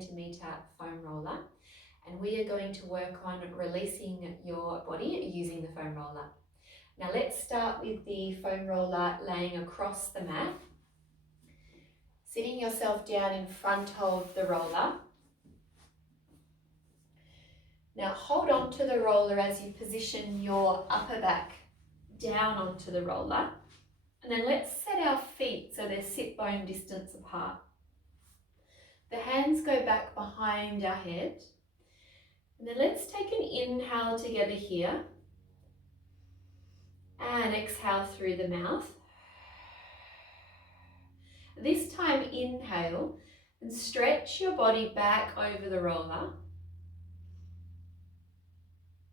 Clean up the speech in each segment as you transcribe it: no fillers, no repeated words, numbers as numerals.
centimetre foam roller, and we are going to work on releasing your body using the foam roller. Now let's start with the foam roller laying across the mat, sitting yourself down in front of the roller. Now hold on to the roller as you position your upper back down onto the roller, and then let's set our feet so they're sit bone distance apart. The hands go back behind our head, and then let's take an inhale together here and exhale through the mouth. This time inhale and stretch your body back over the roller.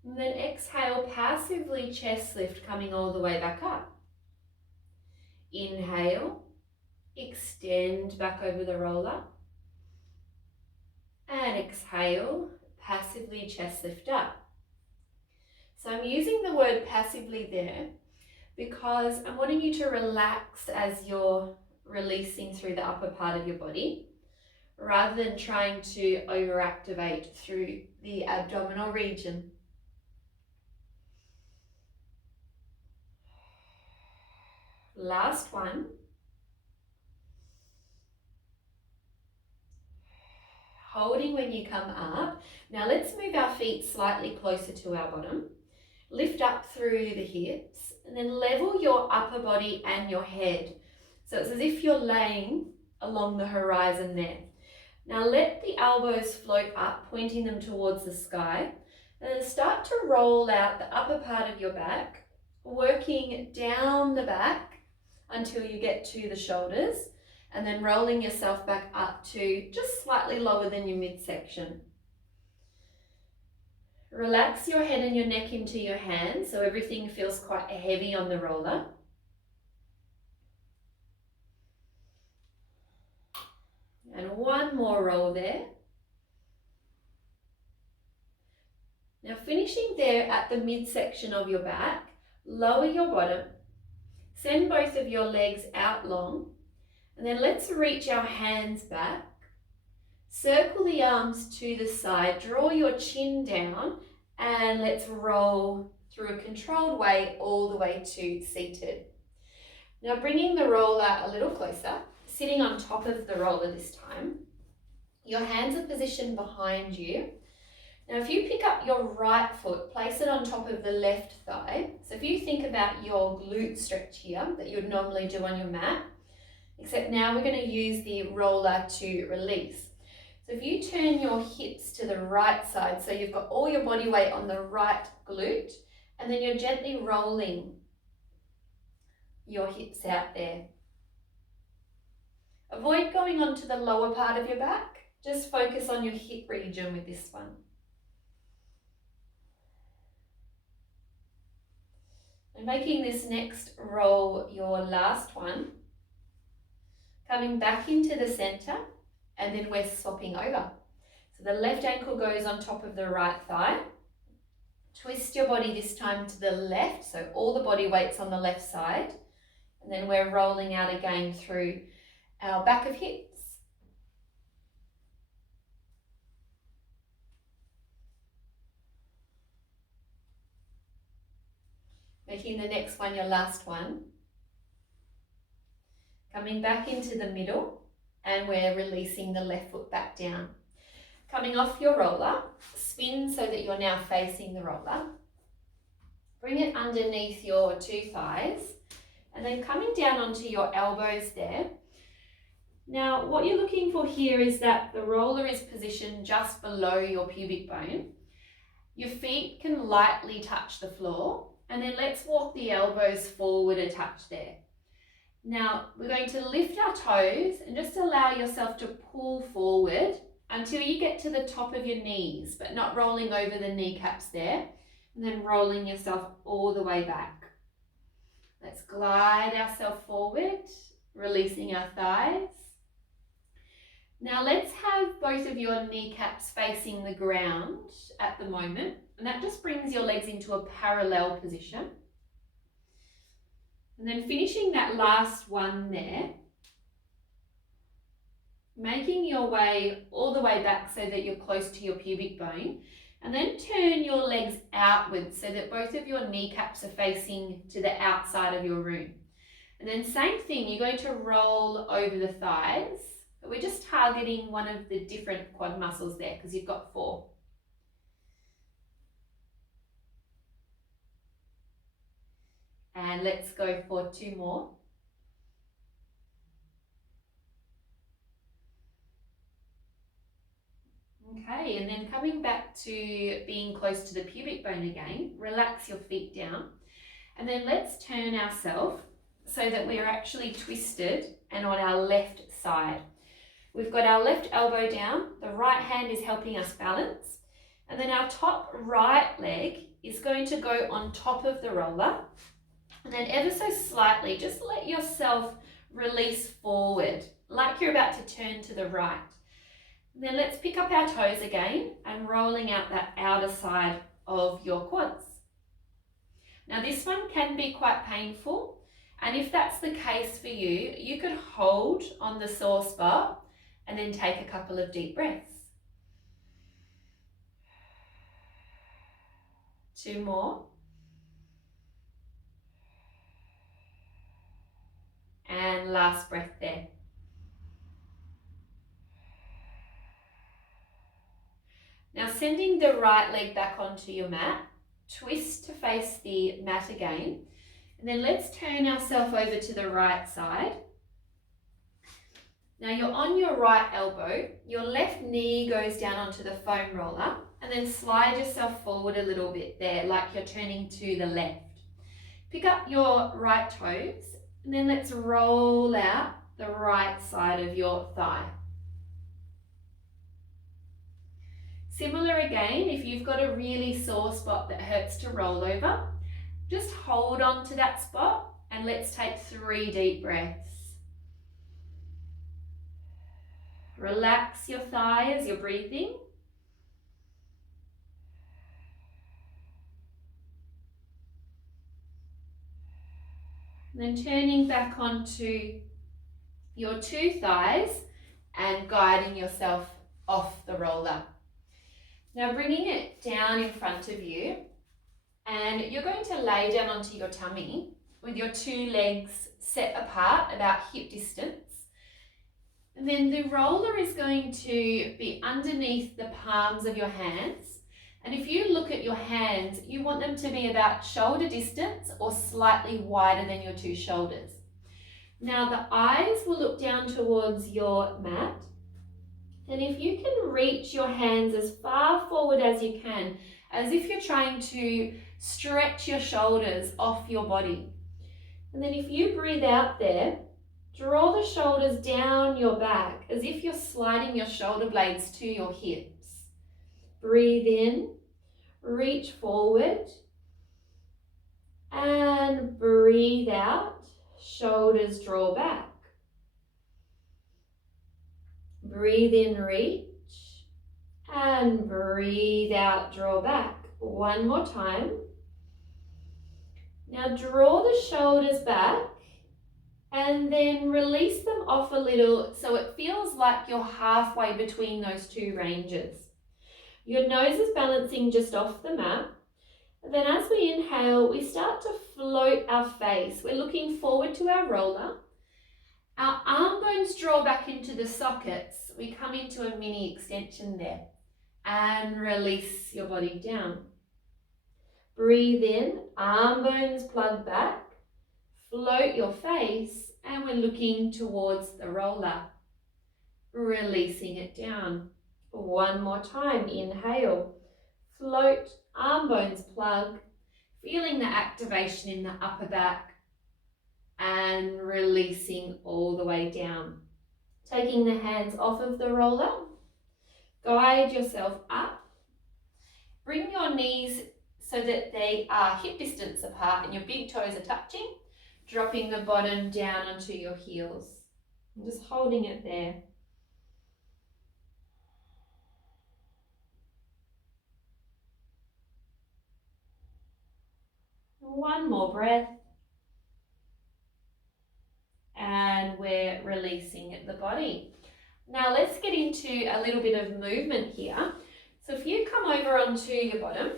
And then exhale, passively chest lift coming all the way back up. Inhale, extend back over the roller. And exhale, passively chest lift up. So I'm using the word passively there because I'm wanting you to relax as you're releasing through the upper part of your body, rather than trying to overactivate through the abdominal region. Last one. Holding when you come up. Now let's move our feet slightly closer to our bottom. Lift up through the hips and then level your upper body and your head. So it's as if you're laying along the horizon there. Now let the elbows float up, pointing them towards the sky. And then start to roll out the upper part of your back, working down the back until you get to the shoulders, and then rolling yourself back up to just slightly lower than your midsection. Relax your head and your neck into your hands so everything feels quite heavy on the roller. And one more roll there. Now finishing there at the midsection of your back, lower your bottom, send both of your legs out long, and then let's reach our hands back. Circle the arms to the side, draw your chin down, and let's roll through a controlled way all the way to seated. Now bringing the roller a little closer, sitting on top of the roller this time. Your hands are positioned behind you. Now if you pick up your right foot, place it on top of the left thigh. So if you think about your glute stretch here that you would normally do on your mat, except now we're going to use the roller to release. So if you turn your hips to the right side, so you've got all your body weight on the right glute, and then you're gently rolling your hips out there. Avoid going onto the lower part of your back. Just focus on your hip region with this one. And making this next roll your last one. Coming back into the center, and then we're swapping over. So the left ankle goes on top of the right thigh. Twist your body this time to the left, so all the body weight's on the left side. And then we're rolling out again through our back of hips. Making the next one your last one. Coming back into the middle, and we're releasing the left foot back down. Coming off your roller, spin so that you're now facing the roller. Bring it underneath your two thighs, and then coming down onto your elbows there. Now, what you're looking for here is that the roller is positioned just below your pubic bone. Your feet can lightly touch the floor, and then let's walk the elbows forward a touch there. Now, we're going to lift our toes and just allow yourself to pull forward until you get to the top of your knees, but not rolling over the kneecaps there, and then rolling yourself all the way back. Let's glide ourselves forward, releasing our thighs. Now let's have both of your kneecaps facing the ground at the moment, and that just brings your legs into a parallel position. And then finishing that last one there, making your way all the way back so that you're close to your pubic bone, and then turn your legs outwards so that both of your kneecaps are facing to the outside of your room. And then same thing, you're going to roll over the thighs, but we're just targeting one of the different quad muscles there because you've got 4. And let's go for 2 more. Okay, and then coming back to being close to the pubic bone again, relax your feet down. And then let's turn ourselves so that we're actually twisted and on our left side. We've got our left elbow down, the right hand is helping us balance, and then our top right leg is going to go on top of the roller, and then ever so slightly, just let yourself release forward, like you're about to turn to the right. And then let's pick up our toes again and rolling out that outer side of your quads. Now this one can be quite painful, and if that's the case for you, you could hold on the sore spot and then take a couple of deep breaths. 2 more. And last breath there. Now sending the right leg back onto your mat, twist to face the mat again, and then let's turn ourselves over to the right side. Now you're on your right elbow, your left knee goes down onto the foam roller, and then slide yourself forward a little bit there, like you're turning to the left. Pick up your right toes, and then let's roll out the right side of your thigh. Similar again, if you've got a really sore spot that hurts to roll over, just hold on to that spot and let's take 3 deep breaths. Relax your thigh as you're breathing. And then turning back onto your 2 thighs and guiding yourself off the roller. Now bringing it down in front of you, and you're going to lay down onto your tummy with your 2 legs set apart about hip distance. And then the roller is going to be underneath the palms of your hands. And if you look at your hands, you want them to be about shoulder distance or slightly wider than your 2 shoulders. Now the eyes will look down towards your mat. And if you can reach your hands as far forward as you can, as if you're trying to stretch your shoulders off your body. And then if you breathe out there, draw the shoulders down your back as if you're sliding your shoulder blades to your hips. Breathe in, reach forward, and breathe out, shoulders draw back. Breathe in, reach, and breathe out, draw back. 1 more time. Now draw the shoulders back and then release them off a little so it feels like you're halfway between those 2 ranges. Your nose is balancing just off the mat. And then as we inhale, we start to float our face. We're looking forward to our roller. Our arm bones draw back into the sockets. We come into a mini extension there and release your body down. Breathe in, arm bones plug back, float your face, and we're looking towards the roller, releasing it down. 1 more time, inhale, float, arm bones plug, feeling the activation in the upper back, and releasing all the way down. Taking the hands off of the roller, guide yourself up. Bring your knees so that they are hip distance apart and your big toes are touching, dropping the bottom down onto your heels. I'm just holding it there. One more breath. And we're releasing the body. Now let's get into a little bit of movement here. So if you come over onto your bottom,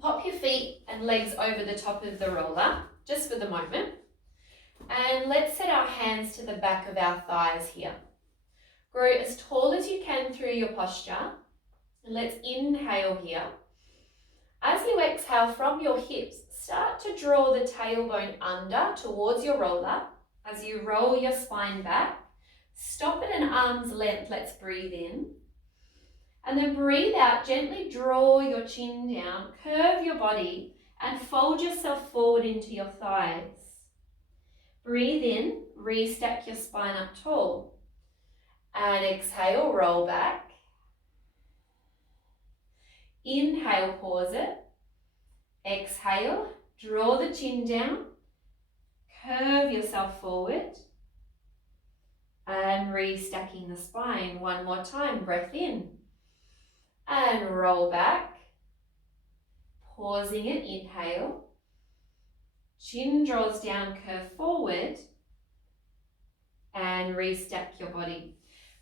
pop your feet and legs over the top of the roller, just for the moment. And let's set our hands to the back of our thighs here. Grow as tall as you can through your posture. And let's inhale here. As you exhale from your hips, start to draw the tailbone under towards your roller as you roll your spine back. Stop at an arm's length, let's breathe in. And then breathe out, gently draw your chin down, curve your body and fold yourself forward into your thighs. Breathe in, restack your spine up tall. And exhale, roll back. Inhale, pause it. Exhale, draw the chin down, curve yourself forward. And restacking the spine. One more time, breath in. And roll back. Pausing it, inhale. Chin draws down, curve forward. And restack your body.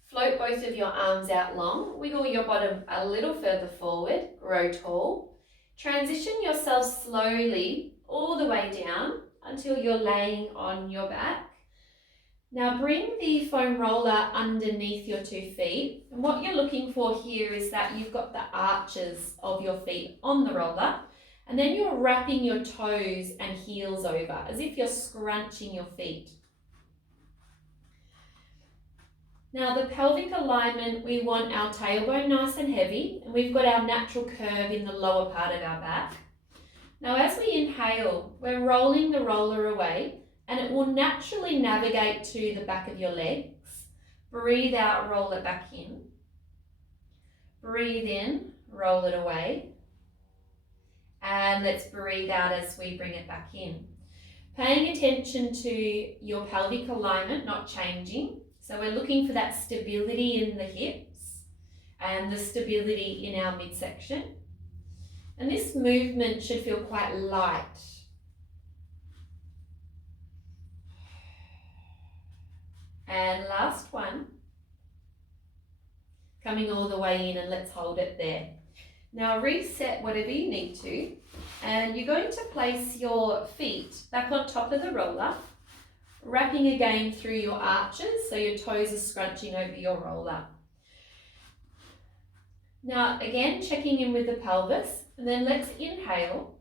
Float both of your arms out long. Wiggle your bottom a little further forward. Grow tall. Transition yourself slowly all the way down until you're laying on your back. Now bring the foam roller underneath your 2 feet. And what you're looking for here is that you've got the arches of your feet on the roller. And then you're wrapping your toes and heels over as if you're scrunching your feet. Now the pelvic alignment, we want our tailbone nice and heavy, and we've got our natural curve in the lower part of our back. Now as we inhale, we're rolling the roller away and it will naturally navigate to the back of your legs. Breathe out, roll it back in. Breathe in, roll it away. And let's breathe out as we bring it back in. Paying attention to your pelvic alignment, not changing. So we're looking for that stability in the hips and the stability in our midsection. And this movement should feel quite light. And last one. Coming all the way in, and let's hold it there. Now reset whatever you need to, and you're going to place your feet back on top of the roller, wrapping again through your arches so your toes are scrunching over your roller. Now again, checking in with the pelvis, and then let's inhale.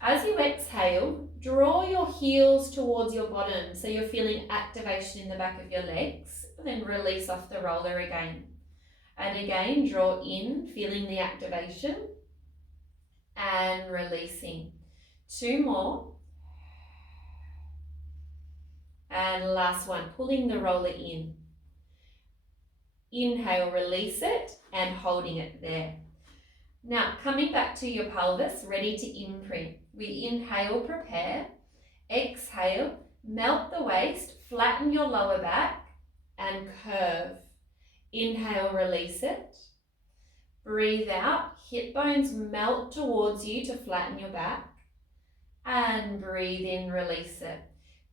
As you exhale, draw your heels towards your bottom so you're feeling activation in the back of your legs, and then release off the roller again. And again, draw in, feeling the activation, and releasing. 2 more. And last one, pulling the roller in. Inhale, release it, and holding it there. Now, coming back to your pelvis, ready to imprint. We inhale, prepare. Exhale, melt the waist, flatten your lower back, and curve. Inhale, release it. Breathe out, hip bones melt towards you to flatten your back. And breathe in, release it.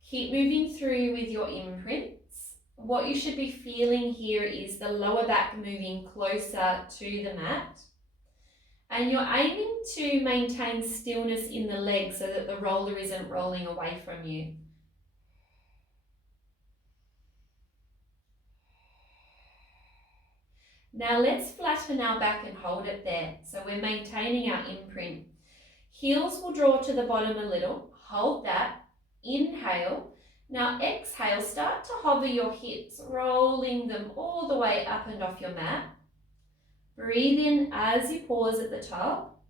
Keep moving through with your imprints. What you should be feeling here is the lower back moving closer to the mat. And you're aiming to maintain stillness in the legs so that the roller isn't rolling away from you. Now let's flatten our back and hold it there. So we're maintaining our imprint. Heels will draw to the bottom a little. Hold that. Inhale. Now exhale, start to hover your hips, rolling them all the way up and off your mat. Breathe in as you pause at the top.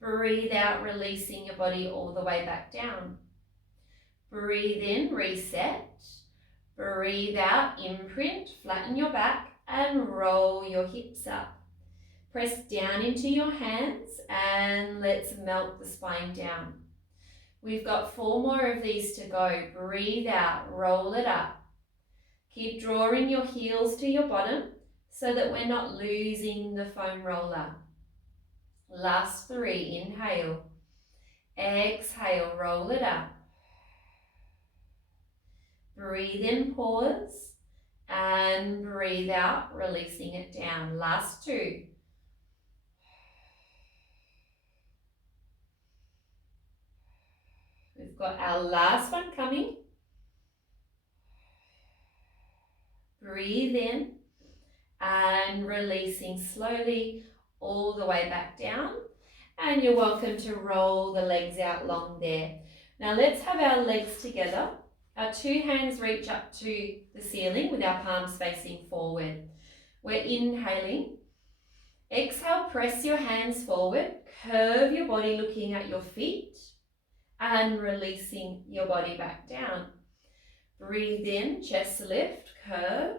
Breathe out, releasing your body all the way back down. Breathe in, reset. Breathe out, imprint, flatten your back and roll your hips up. Press down into your hands and let's melt the spine down. We've got 4 more of these to go. Breathe out, roll it up. Keep drawing your heels to your bottom so that we're not losing the foam roller. Last 3, inhale. Exhale, roll it up. Breathe in, pause. And breathe out, releasing it down. Last two. We've got our last one coming. Breathe in and releasing slowly all the way back down. And you're welcome to roll the legs out long there. Now let's have our legs together. Our two hands reach up to the ceiling with our palms facing forward. We're inhaling. Exhale, press your hands forward. Curve your body looking at your feet and releasing your body back down. Breathe in, chest lift, curve.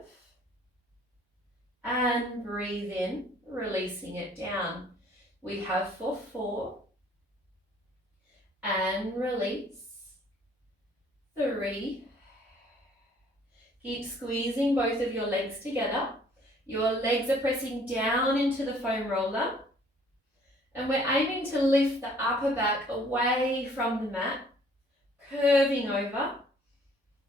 And breathe in, releasing it down. We have for 4. And release. 3. Keep squeezing both of your legs together. Your legs are pressing down into the foam roller. And we're aiming to lift the upper back away from the mat, curving over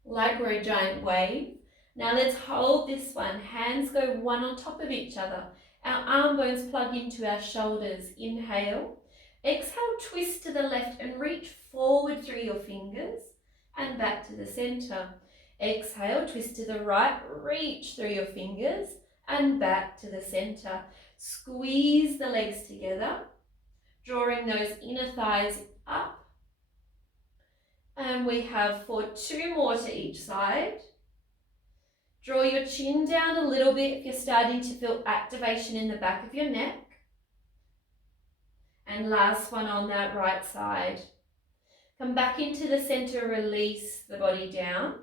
like we're a giant wave. Now let's hold this one. Hands go one on top of each other. Our arm bones plug into our shoulders. Inhale. Exhale, twist to the left and reach forward through your fingers and back to the center. Exhale, twist to the right, reach through your fingers and back to the center. Squeeze the legs together, drawing those inner thighs up. And we have for 2 more to each side. Draw your chin down a little bit if you're starting to feel activation in the back of your neck. And last one on that right side. Come back into the center, release the body down.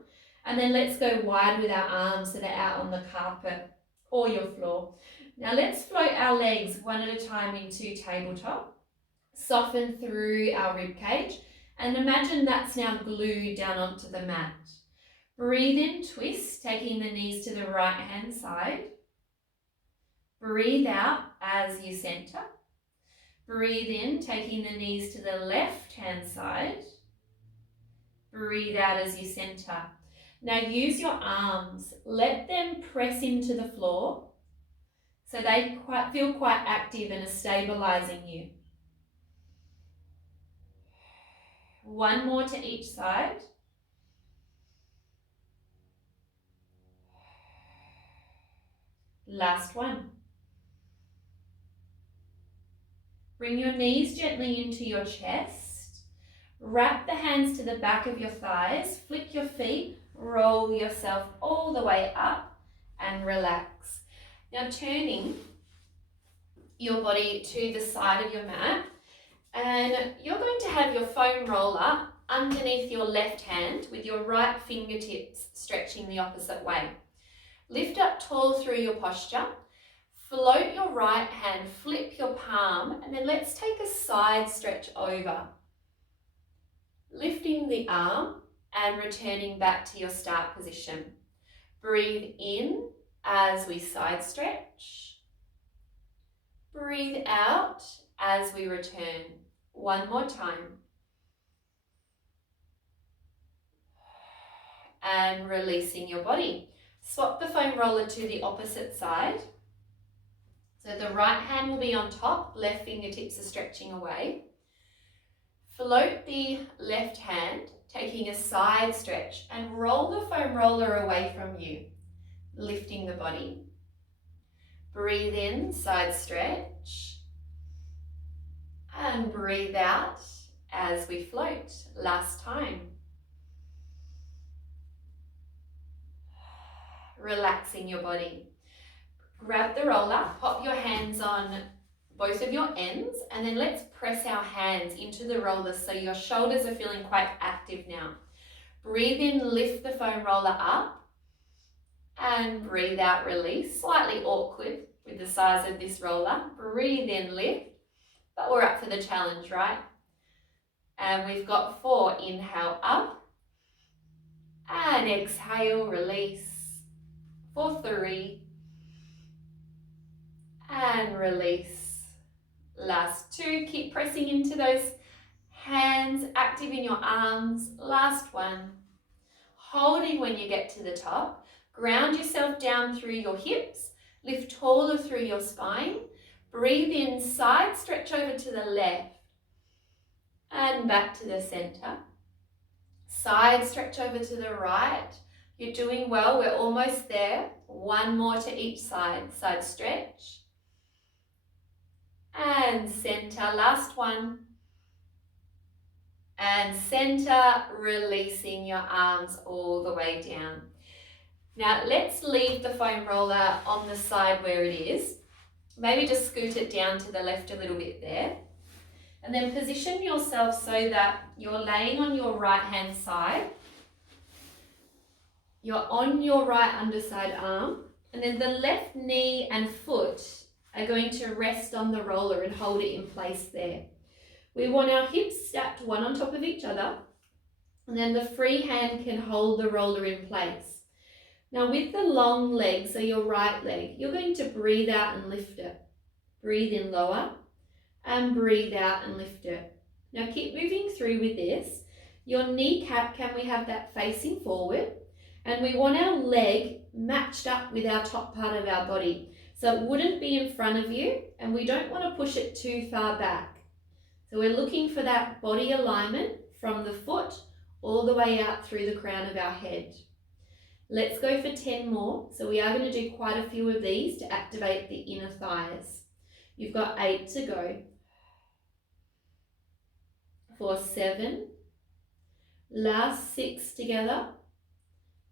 And then let's go wide with our arms so they're out on the carpet or your floor. Now let's float our legs one at a time into tabletop. Soften through our rib cage and imagine that's now glued down onto the mat. Breathe in, twist, taking the knees to the right hand side. Breathe out as you center. Breathe in, taking the knees to the left hand side. Breathe out as you center. Now use your arms. Let them press into the floor so they feel quite active and are stabilizing you. One more to each side. Last one. Bring your knees gently into your chest. Wrap the hands to the back of your thighs. Flick your feet. Roll yourself all the way up and relax. Now turning your body to the side of your mat, and you're going to have your foam roller underneath your left hand with your right fingertips stretching the opposite way. Lift up tall through your posture. Float your right hand, flip your palm, and then let's take a side stretch over. Lifting the arm and returning back to your start position. Breathe in as we side stretch. Breathe out as we return. One more time. And releasing your body. Swap the foam roller to the opposite side. So the right hand will be on top, left fingertips are stretching away. Float the left hand, taking a side stretch, and roll the foam roller away from you, lifting the body. Breathe in, side stretch, and breathe out as we float. Last time. Relaxing your body. Grab the roller, pop your hands on both of your ends, and then let's press our hands into the roller so your shoulders are feeling quite active now. Breathe in, lift the foam roller up, and breathe out, release. Slightly awkward with the size of this roller. Breathe in, lift, but we're up for the challenge, right? And we've got 4. Inhale up, and exhale, release. For 3, and release. Last 2, keep pressing into those hands, active in your arms. Last 1, holding when you get to the top. Ground yourself down through your hips. Lift taller through your spine. Breathe in, side stretch over to the left and back to the center. Side stretch over to the right. You're doing well, we're almost there. One more to each side. Side stretch. And center, last one. And center, releasing your arms all the way down. Now let's leave the foam roller on the side where it is. Maybe just scoot it down to the left a little bit there. And then position yourself so that you're laying on your right hand side. You're on your right underside arm. And then the left knee and foot are going to rest on the roller and hold it in place there. We want our hips stacked one on top of each other. And then the free hand can hold the roller in place. Now with the long leg, so your right leg, you're going to breathe out and lift it. Breathe in lower and breathe out and lift it. Now keep moving through with this. Your kneecap, can we have that facing forward? And we want our leg matched up with our top part of our body. So it wouldn't be in front of you and we don't want to push it too far back. So we're looking for that body alignment from the foot all the way out through the crown of our head. Let's go for 10 more. So we are going to do quite a few of these to activate the inner thighs. You've got 8 to go. For 7. Last 6 together.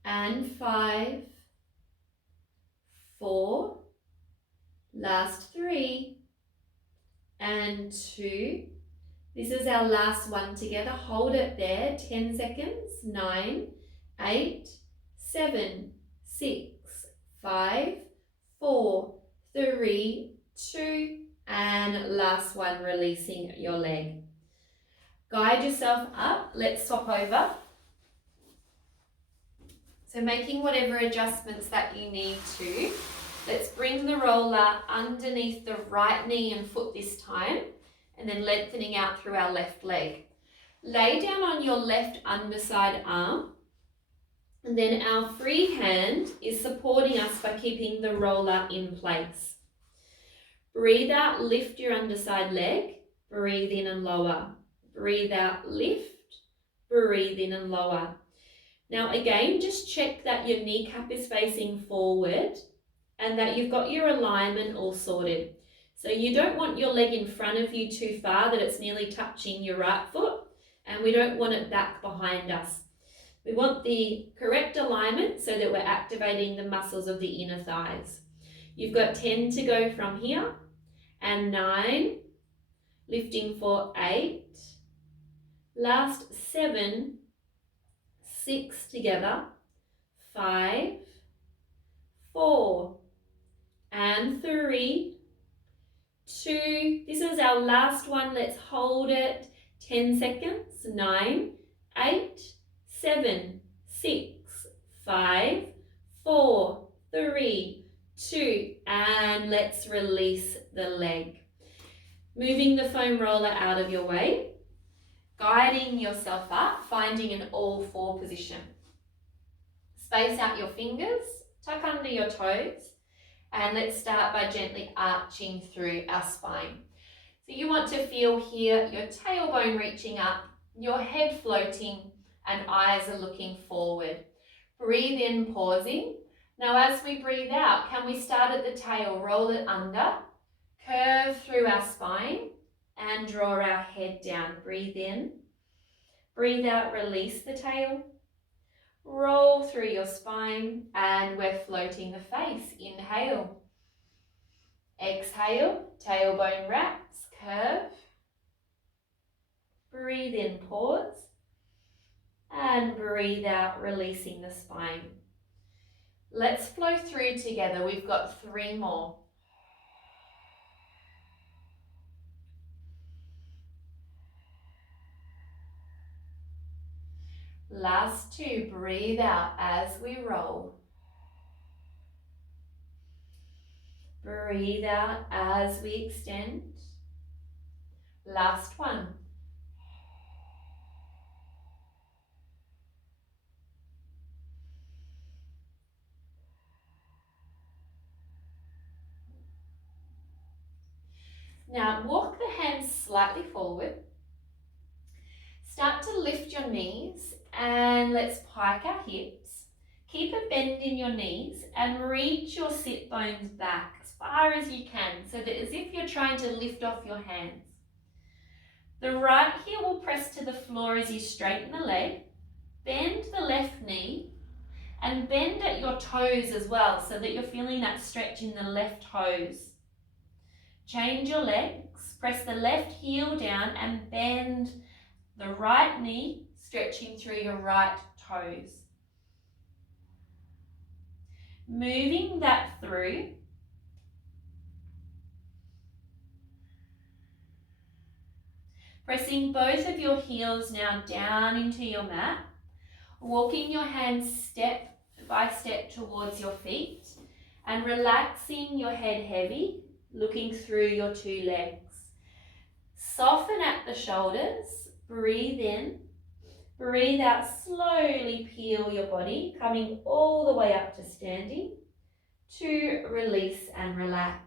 And 5. 4. Last 3. And 2. This is our last one together. Hold it there. 10 seconds. 9. 8. 7, 6, 5, 4, 3, 2, and last one, releasing your leg. Guide yourself up. Let's swap over. So making whatever adjustments that you need to. Let's bring the roller underneath the right knee and foot this time, and then lengthening out through our left leg. Lay down on your left underside arm. And then our free hand is supporting us by keeping the roller in place. Breathe out, lift your underside leg. Breathe in and lower. Breathe out, lift. Breathe in and lower. Now again, just check that your kneecap is facing forward and that you've got your alignment all sorted. So you don't want your leg in front of you too far that it's nearly touching your right foot, and we don't want it back behind us. We want the correct alignment so that we're activating the muscles of the inner thighs. You've got 10 to go from here, and 9, lifting for 8, last 7, 6 together, 5, 4, and 3, 2. This is our last one. Let's hold it. 10 seconds. 9, 8, 7, 6, 5, 4, 3, 2, and let's release the leg. Moving the foam roller out of your way, guiding yourself up, finding an all 4 position. Space out your fingers, tuck under your toes, and let's start by gently arching through our spine. So you want to feel here your tailbone reaching up, your head floating, and eyes are looking forward. Breathe in, pausing. Now as we breathe out, can we start at the tail, roll it under, curve through our spine, and draw our head down. Breathe in. Breathe out, release the tail. Roll through your spine, and we're floating the face. Inhale. Exhale, tailbone wraps, curve. Breathe in, pause. And breathe out, releasing the spine. Let's flow through together. We've got 3 more. Last 2, breathe out as we roll. Breathe out as we extend. Last 1. Now walk the hands slightly forward. Start to lift your knees and let's pike our hips. Keep a bend in your knees and reach your sit bones back as far as you can, so that as if you're trying to lift off your hands. The right heel will press to the floor as you straighten the leg. Bend the left knee and bend at your toes as well, so that you're feeling that stretch in the left toes. Change your legs, press the left heel down and bend the right knee, stretching through your right toes. Moving that through. Pressing both of your heels now down into your mat. Walking your hands step by step towards your feet and relaxing your head heavy, looking through your two legs. Soften at the shoulders, breathe in, breathe out, slowly peel your body, coming all the way up to standing to release and relax.